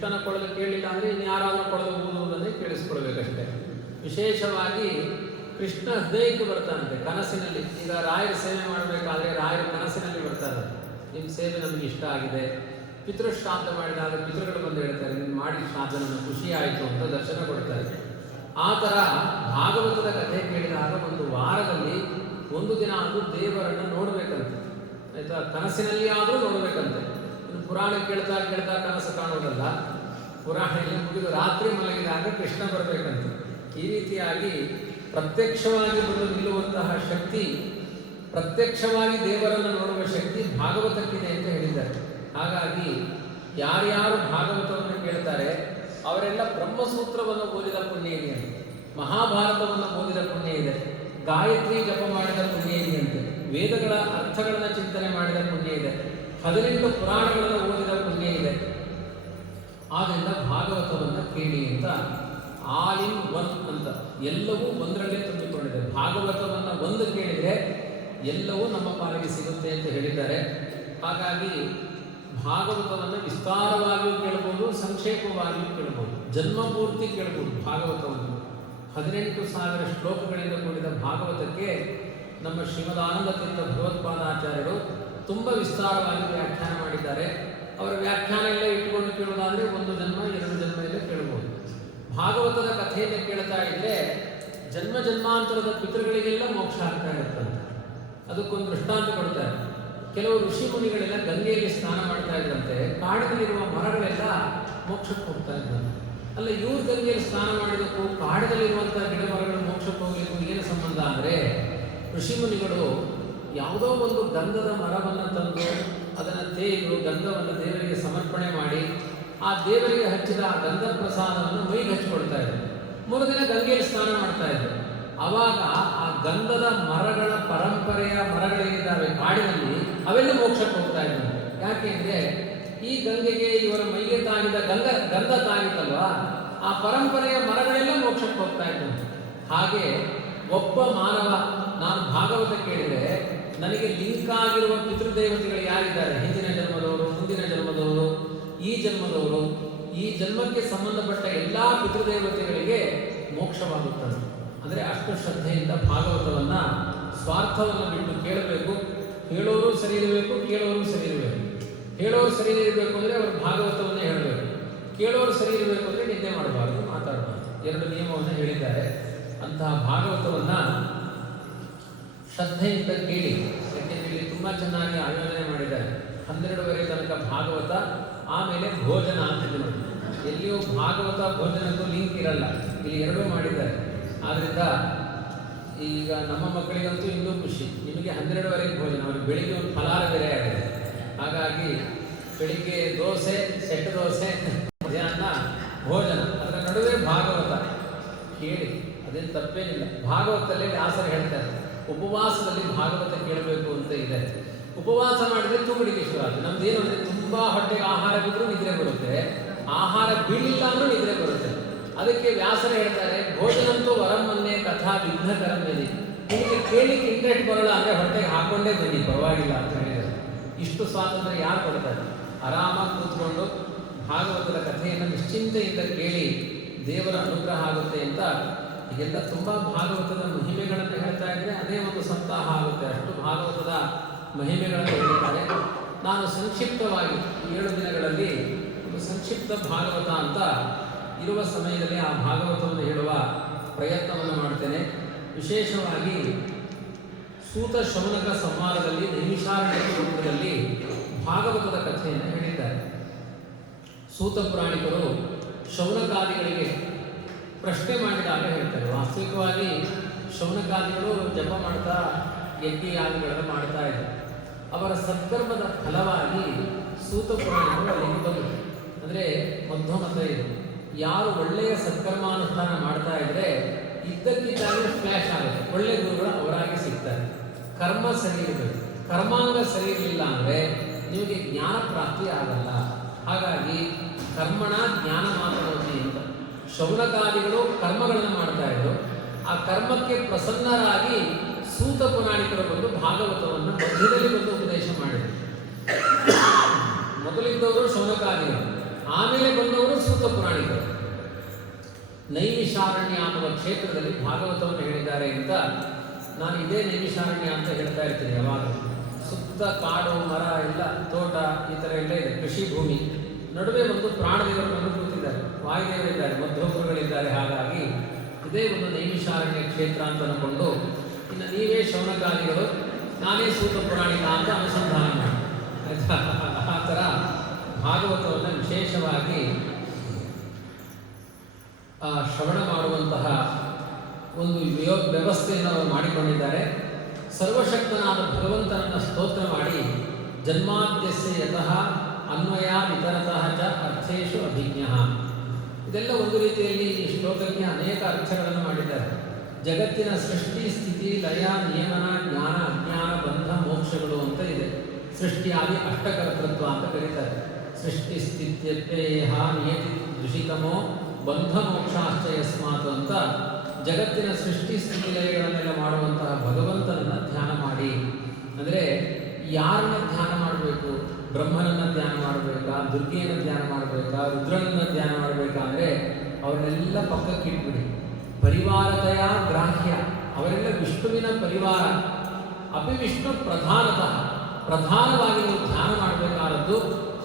ಕೃಷ್ಣನ ಕೊಳಲು ಕೇಳಲಿಲ್ಲ ಅಂದರೆ ಇನ್ಯಾರಾದರೂ ಕೊಳಲು ಊದುವುದನ್ನೇ ಕೇಳಿಸ್ಕೊಳ್ಬೇಕಷ್ಟೇ. ವಿಶೇಷವಾಗಿ ಕೃಷ್ಣ ಹೃದಯಕ್ಕೆ ಬರ್ತಾನಂತೆ ಕನಸಿನಲ್ಲಿ. ಈಗ ರಾಯರ ಸೇವೆ ಮಾಡಬೇಕಾದ್ರೆ ರಾಯರ ಕನಸಿನಲ್ಲಿ ಬರ್ತಾರೆ, ನಿಮ್ಮ ಸೇವೆ ನಮಗೆ ಇಷ್ಟ ಆಗಿದೆ. ಪಿತೃಶ್ರಾದ್ದ ಮಾಡಿದಾಗ ಪಿತೃಗಳು ಬಂದು ಹೇಳ್ತಾರೆ, ನೀನು ಮಾಡಿದ ಶ್ರಾದ್ದ ನನಗೆ ಖುಷಿ ಆಯಿತು ಅಂತ ದರ್ಶನ ಕೊಡ್ತಾರೆ. ಆ ಥರ ಭಾಗವತದ ಕಥೆ ಕೇಳಿದಾಗ ಒಂದು ವಾರದಲ್ಲಿ ಒಂದು ದಿನ ಆದರೂ ದೇವರನ್ನು ನೋಡಬೇಕಂತೆ, ಆಯಿತಾ? ಕನಸಿನಲ್ಲಿ ಆದರೂ ನೋಡಬೇಕಂತೆ. ಇನ್ನು ಪುರಾಣ ಕೇಳ್ತಾ ಕೇಳ್ತಾ ಕನಸು ಕಾಣೋದಲ್ಲ, ಪುರಾಣದಲ್ಲಿ ಮುಗಿದು ರಾತ್ರಿ ಮಲಗಿದಾಗ ಕೃಷ್ಣ ಬರಬೇಕಂತೆ. ಈ ರೀತಿಯಾಗಿ ಪ್ರತ್ಯಕ್ಷವಾಗಿ ಬಂದು ನಿಲ್ಲುವಂತಹ ಶಕ್ತಿ, ಪ್ರತ್ಯಕ್ಷವಾಗಿ ದೇವರನ್ನು ನೋಡುವ ಶಕ್ತಿ ಭಾಗವತಕ್ಕಿದೆ ಅಂತ ಹೇಳಿದ್ದಾರೆ. ಹಾಗಾಗಿ ಯಾರ್ಯಾರು ಭಾಗವತವನ್ನು ಕೇಳ್ತಾರೆ ಅವರೆಲ್ಲ ಬ್ರಹ್ಮಸೂತ್ರವನ್ನು ಓದಿದ ಪುಣ್ಯ ಇದೆಯಂತೆ, ಮಹಾಭಾರತವನ್ನು ಓದಿದ ಪುಣ್ಯ ಇದೆ, ಗಾಯತ್ರಿ ಜಪ ಮಾಡಿದ ಪುಣ್ಯ ಇದೆಯಂತೆ, ವೇದಗಳ ಅರ್ಥಗಳನ್ನು ಚಿಂತನೆ ಮಾಡಿದ ಪುಣ್ಯ ಇದೆ, 18 ಪುರಾಣಗಳನ್ನು ಓದಿದ ಪುಣ್ಯ ಇದೆ. ಆದ್ದರಿಂದ ಭಾಗವತವನ್ನು ಕೇಳಿ ಅಂತ ಆಲ್ ಇನ್ ಒನ್ ಅಂತ ಎಲ್ಲವೂ ಒಂದರಲ್ಲೇ ತುಂಬಿಕೊಂಡಿದೆ. ಭಾಗವತವನ್ನು ಒಂದು ಕೇಳಿದರೆ ಎಲ್ಲವೂ ನಮ್ಮ ಪಾಲಿಗೆ ಸಿಗುತ್ತೆ ಅಂತ ಹೇಳಿದ್ದಾರೆ. ಹಾಗಾಗಿ ಭಾಗವತವನ್ನು ವಿಸ್ತಾರವಾಗಿಯೂ ಕೇಳಬಹುದು, ಸಂಕ್ಷೇಪವಾಗಿಯೂ ಕೇಳಬಹುದು, ಜನ್ಮಪೂರ್ತಿ ಕೇಳಬಹುದು. ಭಾಗವತವನ್ನು 18,000 ಶ್ಲೋಕಗಳಿಂದ ಕೂಡಿದ ಭಾಗವತಕ್ಕೆ ನಮ್ಮ ಶ್ರೀಮದಾನಂದ ತೀರ್ಥ ಭಗವತ್ಪಾದಾಚಾರ್ಯರು ತುಂಬ ವಿಸ್ತಾರವಾಗಿ ವ್ಯಾಖ್ಯಾನ ಮಾಡಿದ್ದಾರೆ. ಅವರ ವ್ಯಾಖ್ಯಾನ ಎಲ್ಲ ಇಟ್ಟುಕೊಂಡು ಕೇಳೋದಾದರೆ 1 ಜನ್ಮ 2 ಜನ್ಮ ಎಲ್ಲ ಕೇಳಬಹುದು. ಭಾಗವತದ ಕಥೆಯನ್ನು ಕೇಳ್ತಾ ಇದ್ದರೆ ಜನ್ಮ ಜನ್ಮಾಂತರದ ಪಿತೃಗಳಿಗೆಲ್ಲ ಮೋಕ್ಷ ಆಗ್ತಾ ಇರುತ್ತಂತೆ. ಅದಕ್ಕೊಂದು ದೃಷ್ಟಾಂತ ಕೊಡ್ತಾರೆ. ಕೆಲವು ಋಷಿ ಮುನಿಗಳೆಲ್ಲ ಗಂಗೆಯಲ್ಲಿ ಸ್ನಾನ ಮಾಡ್ತಾ ಇದ್ರಂತೆ, ಕಾಡಿನಲ್ಲಿರುವ ಮರಗಳೆಲ್ಲ ಮೋಕ್ಷಕ್ಕೆ ಹೋಗ್ತಾ ಇದ್ದಂತೆ. ಅಲ್ಲ, ಇವ್ರು ಗಂಗೆಯಲ್ಲಿ ಸ್ನಾನ ಮಾಡಿದಕ್ಕೂ ಕಾಡಿನಲ್ಲಿರುವಂಥ ಗಿಡ ಮರಗಳು ಮೋಕ್ಷಕ್ಕೆ ಹೋಗಲಿಕ್ಕೂ ಏನು ಸಂಬಂಧ ಅಂದರೆ, ಋಷಿ ಮುನಿಗಳು ಯಾವುದೋ ಒಂದು ಗಂಧದ ಮರವನ್ನು ತಂದು ಅದನ್ನು ತೇಯ್ದು ಗಂಧವನ್ನು ದೇವರಿಗೆ ಸಮರ್ಪಣೆ ಮಾಡಿ ಆ ದೇವರಿಗೆ ಹಚ್ಚಿದ ಆ ಗಂಧ ಪ್ರಸಾದವನ್ನು ಮೈಗೆ ಹಚ್ಕೊಳ್ತಾ ಇದ್ರು. ಮರುದಿನ ಗಂಗೆಯಲ್ಲಿ ಸ್ನಾನ ಮಾಡ್ತಾ ಇದ್ರು. ಆವಾಗ ಆ ಗಂಧದ ಮರಗಳ ಪರಂಪರೆಯ ಮರಗಳೇನಿದ್ದಾವೆ ಕಾಡಿನಲ್ಲಿ ಅವೆಲ್ಲ ಮೋಕ್ಷಕ್ಕೆ ಹೋಗ್ತಾ ಇದ್ದಂತೆ. ಯಾಕೆಂದರೆ ಈ ಗಂಗೆಗೆ ಇವರ ಮೈಗೆ ತಾಗಿದ ಗಂಧ ತಾಗಿತ್ತಲ್ವಾ, ಆ ಪರಂಪರೆಯ ಮರಗಳೆಲ್ಲ ಮೋಕ್ಷಕ್ಕೆ ಹೋಗ್ತಾ ಇದ್ದಂತೆ. ಹಾಗೆ ಒಬ್ಬ ಮಾನವ ನಾನು ಭಾಗವತ ಕೇಳಿದರೆ ನನಗೆ ಲಿಂಕ್ ಆಗಿರುವ ಪಿತೃದೇವತೆಗಳು ಯಾರಿದ್ದಾರೆ, ಹಿಂದಿನ ಜನ್ಮದವರು, ಮುಂದಿನ ಜನ್ಮದವರು, ಈ ಜನ್ಮದವರು, ಈ ಜನ್ಮಕ್ಕೆ ಸಂಬಂಧಪಟ್ಟ ಎಲ್ಲ ಪಿತೃದೇವತೆಗಳಿಗೆ ಮೋಕ್ಷವಾಗುತ್ತದೆ. ಅಂದರೆ ಅಷ್ಟು ಶ್ರದ್ಧೆಯಿಂದ ಭಾಗವತವನ್ನು ಸ್ವಾರ್ಥವನ್ನು ಬಿಟ್ಟು ಕೇಳಬೇಕು. ಹೇಳೋರು ಸರಿ ಇರಬೇಕು, ಕೇಳೋರು ಸರಿ ಇರಬೇಕು. ಹೇಳೋರು ಸರಿ ಇರಬೇಕು ಅಂದರೆ ಅವರು ಭಾಗವತವನ್ನೇ ಹೇಳಬೇಕು, ಕೇಳೋರು ಸರಿ ಇರಬೇಕು ಅಂದರೆ ನಿದ್ದೆ ಮಾಡಬಾರ್ದು, ಮಾತಾಡಬಾರ್ದು. 2 ನಿಯಮವನ್ನು ಹೇಳಿದ್ದಾರೆ. ಅಂತಹ ಭಾಗವತವನ್ನು ಶ್ರದ್ಧೆಯಿಂದ ಕೇಳಿ. ಯಾಕೆಂದರೆ ಇಲ್ಲಿ ತುಂಬ ಚೆನ್ನಾಗಿ ಆಯೋಜನೆ ಮಾಡಿದ್ದಾರೆ. 12:30 ತನಕ ಭಾಗವತ, ಆಮೇಲೆ ಭೋಜನ ಅಂತಿದೆ ನೋಡಿ. ಎಲ್ಲಿಯೂ ಭಾಗವತ ಭೋಜನಕ್ಕೂ ಲಿಂಕ್ ಇರಲ್ಲ, ಇಲ್ಲಿ 2 ಮಾಡಿದ್ದಾರೆ. ಆದ್ದರಿಂದ ಈಗ ನಮ್ಮ ಮಕ್ಕಳಿಗಂತೂ ಇನ್ನೂ ಖುಷಿ, ನಿಮಗೆ 12:30 ಭೋಜನ, ಅವ್ರಿಗೆ ಬೆಳಿಗ್ಗೆ ಒಂದು ಫಲಾರ ಬೇರೆ ಆಗಿದೆ. ಹಾಗಾಗಿ ಬೆಳಿಗ್ಗೆ ದೋಸೆ, ಸೆಟ್ ದೋಸೆ, ಮಧ್ಯಾಹ್ನ ಭೋಜನ, ಅದರ ನಡುವೆ ಭಾಗವತ ಕೇಳಿ, ಅದೇನು ತಪ್ಪೇನಿಲ್ಲ. ಭಾಗವತದಲ್ಲಿ ವ್ಯಾಸರು ಹೇಳ್ತಾರೆ, ಉಪವಾಸದಲ್ಲಿ ಭಾಗವತ ಕೇಳಬೇಕು ಅಂತ ಇದೆ. ಉಪವಾಸ ಮಾಡಿದರೆ ತೂಗುಡಿಗೆ ಶುರು ಆಗುತ್ತೆ. ನಮ್ದೇನು ಅಂದರೆ ತುಂಬ ಹೊಟ್ಟೆಗೆ ಆಹಾರ ಬಿದ್ದರೂ ನಿದ್ರೆ ಬರುತ್ತೆ, ಆಹಾರ ಬೀಳಿಲ್ಲ ಅಂದರೂ ನಿದ್ರೆ ಬರುತ್ತೆ. ಅದಕ್ಕೆ ವ್ಯಾಸರು ಹೇಳ್ತಾರೆ, ಭೋಜನಂತೂ ವರಮ್ಮನ್ನೇ ಕಥಾ ವಿಘ್ನಕರಮೇಲಿ. ನಿಮಗೆ ಕೇಳಲಿಕ್ಕೆ ಇಂಟ್ರೆಸ್ಟ್ ಬರೋಲ್ಲ ಅಂದರೆ ಹೊಟ್ಟೆಗೆ ಹಾಕೊಂಡೇ ಬನ್ನಿ, ಪರವಾಗಿಲ್ಲ ಅಂತ ಹೇಳಿದ್ದಾರೆ. ಇಷ್ಟು ಸ್ವಾತಂತ್ರ್ಯ ಯಾರು ಕೊಡ್ತಾರೆ? ಆರಾಮಾಗಿ ಕೂತ್ಕೊಂಡು ಭಾಗವತದ ಕಥೆಯನ್ನು ನಿಶ್ಚಿಂತೆಯಿಂದ ಕೇಳಿ ದೇವರ ಅನುಗ್ರಹ ಆಗುತ್ತೆ ಅಂತ ಇದೆಲ್ಲ ತುಂಬ ಭಾಗವತದ ಮಹಿಮೆಗಳನ್ನು ಹೇಳ್ತಾ ಇದ್ದರೆ ಅದೇ ಒಂದು ಸಪ್ತಾಹ ಆಗುತ್ತೆ. ಅಷ್ಟು ಭಾಗವತದ ಮಹಿಮೆಗಳನ್ನು ಹೇಳಿದ್ದಾರೆ. ನಾನು ಸಂಕ್ಷಿಪ್ತವಾಗಿ 7 ದಿನಗಳಲ್ಲಿ ಒಂದು ಸಂಕ್ಷಿಪ್ತ ಭಾಗವತ ಅಂತ ಇರುವ ಸಮಯದಲ್ಲಿ ಆ ಭಾಗವತವನ್ನು ಹೇಳುವ ಪ್ರಯತ್ನವನ್ನು ಮಾಡ್ತೇನೆ. ವಿಶೇಷವಾಗಿ ಸೂತ ಶೌನಕ ಸಂವಾದದಲ್ಲಿ ನೈಮಿಷಾರಣ್ಯಕ ರೂಪದಲ್ಲಿ ಭಾಗವತದ ಕಥೆಯನ್ನು ಹೇಳಿದ್ದಾರೆ. ಸೂತ ಪುರಾಣಿಕರು ಶೌನಕಾದಿಗಳಿಗೆ ಪ್ರಶ್ನೆ ಮಾಡಿದಾಗ ಹೇಳ್ತಾರೆ, ವಾಸ್ತವಿಕವಾಗಿ ಶೌನಕಾದಿಗಳು ಜಪ ಮಾಡ್ತಾ ಯಜ್ಞಯಾಗಗಳನ್ನು ಮಾಡ್ತಾ ಇದ್ದಾರೆ. ಅವರ ಸತ್ಕರ್ಮದ ಫಲವಾಗಿ ಸೂತ ಪುರಾಣಿಕರು ಅಲ್ಲಿಗೆ ಬಂದರು. ಅಂದರೆ ಮಧ್ವಮತ ಇದು, ಯಾರು ಒಳ್ಳೆಯ ಸತ್ಕರ್ಮಾನುಷ್ಠಾನ ಮಾಡ್ತಾ ಇದ್ದರೆ ಇದ್ದಕ್ಕಿದ್ದಾಗಲೇ ಫ್ಲ್ಯಾಶ್ ಆಗುತ್ತೆ, ಒಳ್ಳೆಯ ಗುರುಗಳು ಅವರಾಗಿ ಸಿಗ್ತಾರೆ. ಕರ್ಮ ಸರಿ ಇರಬೇಕು, ಕರ್ಮಾಂಗ ಸರಿ ಇರಲಿಲ್ಲ ಅಂದರೆ ನಿಮಗೆ ಜ್ಞಾನ ಪ್ರಾಪ್ತಿ ಆಗಲ್ಲ. ಹಾಗಾಗಿ ಕರ್ಮಣ ಜ್ಞಾನ ಮಾತನಾಡಿ ಅಂತ ಶೌನಕಾದಿಗಳು ಕರ್ಮಗಳನ್ನು ಮಾಡ್ತಾ ಇದ್ರು. ಆ ಕರ್ಮಕ್ಕೆ ಪ್ರಸನ್ನರಾಗಿ ಸೂತ ಪುರಾಣಿಕರು ಬಂದು ಭಾಗವತವನ್ನು ಮಧ್ಯದಲ್ಲಿ ಬಂದು ಉಪದೇಶ ಮಾಡಿದರು. ಮೊದಲಿದ್ದವರು ಶೌನಕಾದಿಗಳು, ಆಮೇಲೆ ಬಂದವರು ಪುರಾಣಿಕರು ನೈಮಿಷಾರಣ್ಯ ಅನ್ನುವ ಕ್ಷೇತ್ರದಲ್ಲಿ ಭಾಗವತವನ್ನು ಹೇಳಿದ್ದಾರೆ ಅಂತ ನಾನು ಇದೇ ನೈಮಿಷಾರಣ್ಯ ಅಂತ ಹೇಳ್ತಾ ಇರ್ತೀನಿ ಯಾವಾಗ. ಸುತ್ತ ಕಾಡು ಮರ ಎಲ್ಲ ತೋಟ ಈ ಥರ ಎಲ್ಲ ಇದೆ, ಕೃಷಿ ಭೂಮಿ. ನಡುವೆ ಒಂದು ಪ್ರಾಣದೇವರು ಬಂದು ಕೂತಿದ್ದಾರೆ, ವಾಯುದೇವರಿದ್ದಾರೆ, ಮಧ್ಯೋಗುರುಗಳಿದ್ದಾರೆ. ಹಾಗಾಗಿ ಇದೇ ಒಂದು ನೈಮಿಷಾರಣ್ಯ ಕ್ಷೇತ್ರ ಅಂತ ಅಂದ್ಕೊಂಡು ಇನ್ನು ನೀವೇ ಶೌನಕಾದಿಗಳು, ನಾನೇ ಸೂತ ಪುರಾಣಿಕ ಅಂತ ಅನುಸಂಧಾನ ಮಾಡಿ ಆಯ್ತಾ. ಆ ಥರ ಭಾಗವತವನ್ನು ವಿಶೇಷವಾಗಿ ಶ್ರವಣ ಮಾಡುವಂತಹ ಒಂದು ವ್ಯವಸ್ಥೆಯನ್ನು ಅವರು ಮಾಡಿಕೊಂಡಿದ್ದಾರೆ. ಸರ್ವಶಕ್ತನಾದ ಭಗವಂತನನ್ನು ಸ್ತೋತ್ರ ಮಾಡಿ ಜನ್ಮಾದ್ಯಸ್ಯ ಯತಃ ಅನ್ವಯಾದಿತರತಃ ಚ ಅರ್ಥೇಶು ಅಭಿಜ್ಞ. ಇದೆಲ್ಲ ಒಂದು ರೀತಿಯಲ್ಲಿ ಈ ಶ್ಲೋಕಕ್ಕೆ ಅನೇಕ ಅರ್ಥಗಳನ್ನು ಮಾಡಿದ್ದಾರೆ. ಜಗತ್ತಿನ ಸೃಷ್ಟಿ ಸ್ಥಿತಿ ಲಯ ನಿಯಮನ ಜ್ಞಾನ ಅಜ್ಞಾನ ಬಂಧ ಮೋಕ್ಷಗಳು ಅಂತ ಇದೆ. ಸೃಷ್ಟಿಯಾದಿ ಅಷ್ಟಕರ್ತೃತ್ವ ಅಂತ ಕರೀತಾರೆ. ಸೃಷ್ಟಿ ಸ್ಥಿತ್ಯತ್ಯೇಹ ನಿಯತಿ ದೃಷಿತಮೋ ಬಂಧ ಮೋಕ್ಷಾಶ್ಚ ಯಸ್ಮಾತ್ ಅಂತ ಜಗತ್ತಿನ ಸೃಷ್ಟಿ ಸ್ಥಿತಿ ಲಯಗಳನ್ನೆಲ್ಲ ಮಾಡುವಂತಹ ಭಗವಂತನನ್ನು ಧ್ಯಾನ ಮಾಡಿ. ಅಂದರೆ ಯಾರನ್ನ ಧ್ಯಾನ ಮಾಡಬೇಕು? ಬ್ರಹ್ಮನನ್ನು ಧ್ಯಾನ ಮಾಡಬೇಕಾ, ದುರ್ಗೆಯನ್ನು ಧ್ಯಾನ ಮಾಡಬೇಕಾ, ರುದ್ರನನ್ನು ಧ್ಯಾನ ಮಾಡಬೇಕಾ ಅಂದರೆ ಅವರನ್ನೆಲ್ಲ ಪಕ್ಕಕ್ಕೆ ಇಟ್ಬಿಡಿ. ಪರಿವಾರತೆಯ ಗ್ರಾಹ್ಯ, ಅವರೆಲ್ಲ ವಿಷ್ಣುವಿನ ಪರಿವಾರ. ಅಪಿ ವಿಷ್ಣು ಪ್ರಧಾನತಃ, ಪ್ರಧಾನವಾಗಿ ನೀವು ಧ್ಯಾನ ಮಾಡಬೇಕಾದದ್ದು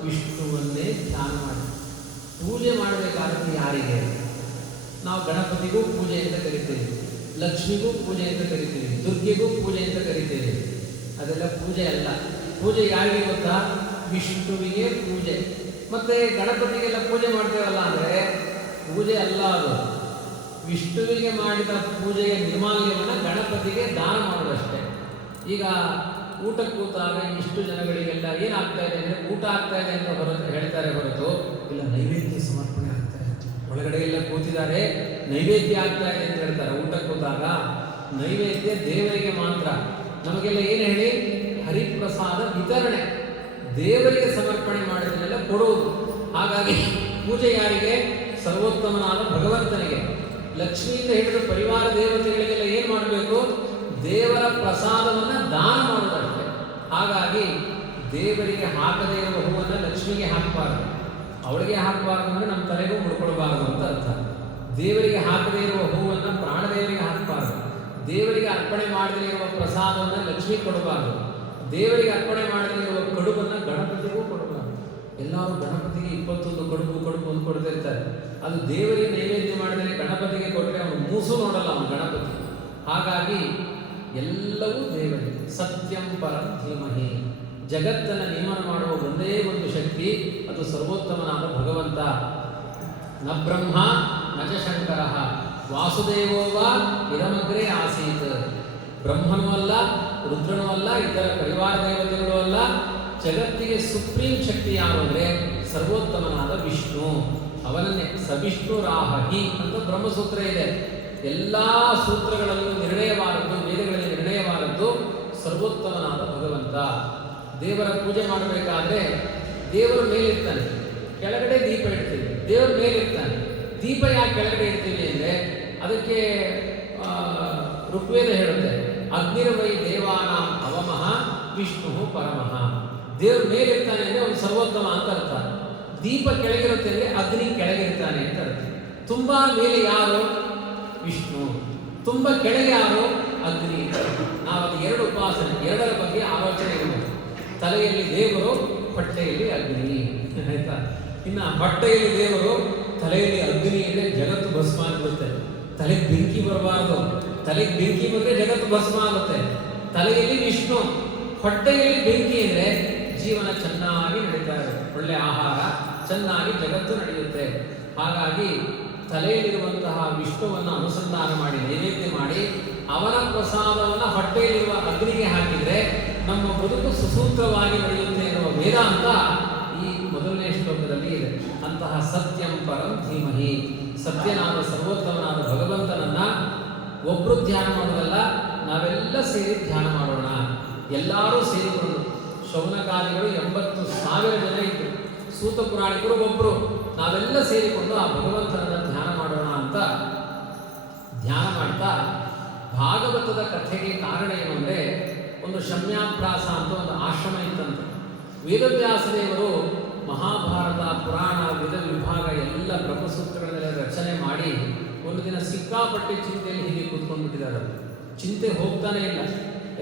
ವಿಷ್ಣುವನ್ನೇ ಧ್ಯಾನ ಮಾಡಿ. ಪೂಜೆ ಮಾಡಬೇಕಾದದ್ದು ಯಾರಿಗೆ? ನಾವು ಗಣಪತಿಗೂ ಪೂಜೆ ಅಂತ ಕರಿತೀವಿ, ಲಕ್ಷ್ಮಿಗೂ ಪೂಜೆ ಅಂತ ಕರಿತೀವಿ, ದುರ್ಗೆಗೂ ಪೂಜೆ ಅಂತ ಕರಿತೀವಿ. ಅದೆಲ್ಲ ಪೂಜೆ ಅಲ್ಲ. ಪೂಜೆ ಯಾರಿಗೆ ಗೊತ್ತಾ? ವಿಷ್ಣುವಿಗೆ ಪೂಜೆ. ಮತ್ತೆ ಗಣಪತಿಗೆಲ್ಲ ಪೂಜೆ ಮಾಡ್ತೇವಲ್ಲ ಅಂದರೆ ಪೂಜೆ ಅಲ್ಲ ಅದು. ವಿಷ್ಣುವಿಗೆ ಮಾಡಿದ ಪೂಜೆಯ ನಿರ್ಮಾಲ್ಯವನ್ನು ಗಣಪತಿಗೆ ದಾನ ಮಾಡೋದಷ್ಟೇ. ಈಗ ಊಟಕ್ಕೆ ಕೂತಾಗ ಇಷ್ಟು ಜನಗಳಿಗೆಲ್ಲ ಏನಾಗ್ತಾ ಇದೆ ಅಂದರೆ ಊಟ ಆಗ್ತಾ ಇದೆ ಅಂತ ಹೇಳ್ತಾರೆ ಹೊರತು ಇಲ್ಲ ನೈವೇದ್ಯ ಸಮರ್ಪಣೆ ಆಗ್ತಾ ಇದೆ, ಒಳಗಡೆ ಎಲ್ಲ ಕೂತಿದ್ದಾರೆ ನೈವೇದ್ಯ ಆಗ್ತಾ ಇದೆ ಅಂತ ಹೇಳ್ತಾರೆ. ಊಟಕ್ಕೆ ಕೂತಾಗ ನೈವೇದ್ಯ ದೇವರಿಗೆ ಮಾತ್ರ. ನಮಗೆಲ್ಲ ಏನು ಹೇಳಿ? ಹರಿಪ್ರಸಾದ ವಿತರಣೆ, ದೇವರಿಗೆ ಸಮರ್ಪಣೆ ಮಾಡಿದ್ರೆಲ್ಲ ಕೊಡುವುದು. ಹಾಗಾಗಿ ಪೂಜೆ ಯಾರಿಗೆ? ಸರ್ವೋತ್ತಮನಾದ ಭಗವಂತನಿಗೆ. ಲಕ್ಷ್ಮಿಯಿಂದ ಹಿಡಿದು ಪರಿವಾರ ದೇವತೆಗಳಿಗೆಲ್ಲ ಏನು ಮಾಡಬೇಕು? ದೇವರ ಪ್ರಸಾದವನ್ನು ದಾನ ಮಾಡುವುದಷ್ಟೇ. ಹಾಗಾಗಿ ದೇವರಿಗೆ ಹಾಕದೇ ಇರುವ ಹೂವನ್ನು ಲಕ್ಷ್ಮಿಗೆ ಹಾಕಬಾರದು. ಅವಳಿಗೆ ಹಾಕಬಾರದು ಅಂದರೆ ನಮ್ಮ ತಲೆಗೂ ಮುಡ್ಕೊಳ್ಬಾರದು ಅಂತ ಅರ್ಥ. ದೇವರಿಗೆ ಹಾಕದೇ ಇರುವ ಹೂವನ್ನು ಪ್ರಾಣದೇವರಿಗೆ ಹಾಕಬಾರದು. ದೇವರಿಗೆ ಅರ್ಪಣೆ ಮಾಡದೇ ಇರುವ ಪ್ರಸಾದವನ್ನು ಲಕ್ಷ್ಮಿ ಕೊಡಬಾರದು. ದೇವರಿಗೆ ಅರ್ಪಣೆ ಮಾಡದೇ ಇರುವ ಕಡುಬನ್ನು ಗಣಪತಿಗೂ ಕೊಡಬಾರದು. ಎಲ್ಲರೂ ಗಣಪತಿಗೆ 21 ಕಡುಬು ಅಂತ ಕೊಡ್ತಿರ್ತಾರೆ. ಅದು ದೇವರಿಗೆ ನೈವೇದ್ಯ ಮಾಡಿದರೆ ಗಣಪತಿಗೆ ಕೊಟ್ಟರೆ ಅವನು ಮೂಸು ನೋಡಲ್ಲ ಅವನು ಗಣಪತಿ. ಹಾಗಾಗಿ ಎಲ್ಲವೂ ದೇವರಿಗೆ. ಸತ್ಯಂ ಪರಂ ಧೀಮಹಿ. ಜಗತ್ತನ್ನು ನಿಯಮನ ಮಾಡುವ ಒಂದೇ ಒಂದು ಶಕ್ತಿ, ಅದು ಸರ್ವೋತ್ತಮನಾದ ಭಗವಂತ. ನ ಬ್ರಹ್ಮ ನ ಚ ಶಂಕರ ವಾಸುದೇವೋವ ಇದಮಗ್ರೇ ಆಸೀತ್. ಬ್ರಹ್ಮನೂ ಅಲ್ಲ, ರುದ್ರನೂ ಅಲ್ಲ, ಇತರ ಪರಿವಾರ ದೇವತೆಗಳು ಅಲ್ಲ. ಜಗತ್ತಿಗೆ ಸುಪ್ರೀಂ ಶಕ್ತಿ ಯಾರು ಅಂದರೆ ಸರ್ವೋತ್ತಮನಾದ ವಿಷ್ಣು. ಅವನನ್ನೇ ಸವಿಷ್ಣುರಾಹಿ ಅಂತ ಬ್ರಹ್ಮಸೂತ್ರ ಇದೆ. ಎಲ್ಲ ಸೂತ್ರಗಳಲ್ಲೂ ನಿರ್ಣಯವಾದದ್ದು, ವೇದಗಳಲ್ಲಿ ನಿರ್ಣಯವಾದದ್ದು ಸರ್ವೋತ್ತಮನಾದ ಭಗವಂತ. ದೇವರ ಪೂಜೆ ಮಾಡಬೇಕಾದ್ರೆ ದೇವರ ಮೇಲಿರ್ತಾನೆ, ಕೆಳಗಡೆ ದೀಪ ಇಡ್ತೀವಿ. ದೇವರ ಮೇಲಿರ್ತಾನೆ. ದೀಪ ಯಾಕೆ ಕೆಳಗಡೆ ಇಡ್ತೀವಿ ಅಂದರೆ ಅದಕ್ಕೆ ಋಗ್ವೇದ ಹೇಳುತ್ತೆ, ಅಗ್ನಿರ್ವೈ ದೇವಾನಾಂ ಅವಮಃ ವಿಷ್ಣು ಪರಮಃ. ದೇವ್ರ ಮೇಲಿರ್ತಾನೆ ಅಂದರೆ ಅವನು ಸರ್ವೋತ್ತಮ ಅಂತ ಅರ್ಥ. ದೀಪ ಕೆಳಗಿರುತ್ತೆ ಅಂದರೆ ಅಗ್ನಿ ಕೆಳಗಿರ್ತಾನೆ ಅಂತ ಅರ್ಥ. ತುಂಬ ಮೇಲೆ ಯಾರು? ವಿಷ್ಣು. ತುಂಬ ಕೆಳಗೆ ಯಾರು? ಅಗ್ನಿ. ನಾವು ಅದು ಎರಡು ಉಪಾಸನೆ, ಎರಡರ ಬಗ್ಗೆ ಆಲೋಚನೆ ಇರಬೇಕು. ತಲೆಯಲ್ಲಿ ದೇವರು, ಹೊಟ್ಟೆಯಲ್ಲಿ ಅಗ್ನಿ. ಆಯ್ತಾ? ಇನ್ನು ಹೊಟ್ಟೆಯಲ್ಲಿ ದೇವರು, ತಲೆಯಲ್ಲಿ ಅಗ್ನಿ ಅಂದರೆ ಜಗತ್ತು ಭಸ್ಮ ಆಗಿರುತ್ತೆ. ತಲೆಗೆ ಬೆಂಕಿ ಬರಬಾರ್ದು. ತಲೆಗೆ ಬೆಂಕಿ ಬಂದರೆ ಜಗತ್ತು ಭಸ್ಮ ಆಗುತ್ತೆ. ತಲೆಯಲ್ಲಿ ವಿಷ್ಣು, ಹೊಟ್ಟೆಯಲ್ಲಿ ಬೆಂಕಿ ಅಂದರೆ ಜೀವನ ಚೆನ್ನಾಗಿ ನಡೀತಾ ಇದೆ. ಒಳ್ಳೆ ಆಹಾರ, ಚೆನ್ನಾಗಿ ಜಗತ್ತು ನಡೆಯುತ್ತೆ. ಹಾಗಾಗಿ ತಲೆಯಲ್ಲಿರುವಂತಹ ವಿಷ್ಣುವನ್ನು ಅನುಸಂಧಾನ ಮಾಡಿ ನೈವೇದ್ಯ ಮಾಡಿ ಅವನ ಪ್ರಸಾದವನ್ನು ಹೊಟ್ಟೆಯಲ್ಲಿರುವ ಅಗ್ನಿಗೆ ಹಾಕಿದರೆ ನಮ್ಮ ಬದುಕು ಸುಸೂತ್ರವಾಗಿ ನಡೆಯುತ್ತೆ ಎನ್ನುವ ವೇದಾಂತ ಈ ಮೊದಲನೇ ಶ್ಲೋಕದಲ್ಲಿ ಇದೆ. ಅಂತಹ ಸತ್ಯಂ ಪರಂ ಧೀಮಹಿ. ಸತ್ಯನಾದ ಸರ್ವೋತ್ತಮನಾದ ಭಗವಂತನನ್ನ ಒಬ್ಬರು ಧ್ಯಾನ ಮಾಡೋದಲ್ಲ, ನಾವೆಲ್ಲ ಸೇರಿ ಧ್ಯಾನ ಮಾಡೋಣ. ಎಲ್ಲರೂ ಸೇರಿಕೊಂಡು, ಶೌನಕಾದಿಗಳು 80,000 ಜನ ಇದ್ದರು, ಸೂತ ಪುರಾಣಿಕರು ಒಬ್ಬರು. ನಾವೆಲ್ಲ ಸೇರಿಕೊಂಡು ಆ ಭಗವಂತನನ್ನ ಧ್ಯಾನ ಮಾಡೋಣ ಅಂತ ಧ್ಯಾನ ಮಾಡ್ತಾ, ಭಾಗವತದ ಕಥೆಗೆ ಕಾರಣ ಏನು ಅಂದರೆ, ಒಂದು ಶಮ್ಯಾಭ್ಯಾಸ ಅಂತ ಒಂದು ಆಶ್ರಮ ಇತ್ತಂತೆ. ವೇದವ್ಯಾಸ ದೇವರು ಮಹಾಭಾರತ ಪುರಾಣ ವೇದ ವಿಭಾಗ ಎಲ್ಲ ಬ್ರಹ್ಮಸೂತ್ರಗಳನ್ನೆಲ್ಲ ರಚನೆ ಮಾಡಿ ಒಂದು ದಿನ ಸಿಕ್ಕಾಪಟ್ಟೆ ಚಿಂತೆಯಲ್ಲಿ ಹೀಗೆ ಕೂತ್ಕೊಂಡ್ಬಿಟ್ಟಿದ್ದಾರೆ. ಚಿಂತೆ ಹೋಗ್ತಾನೆ ಇಲ್ಲ.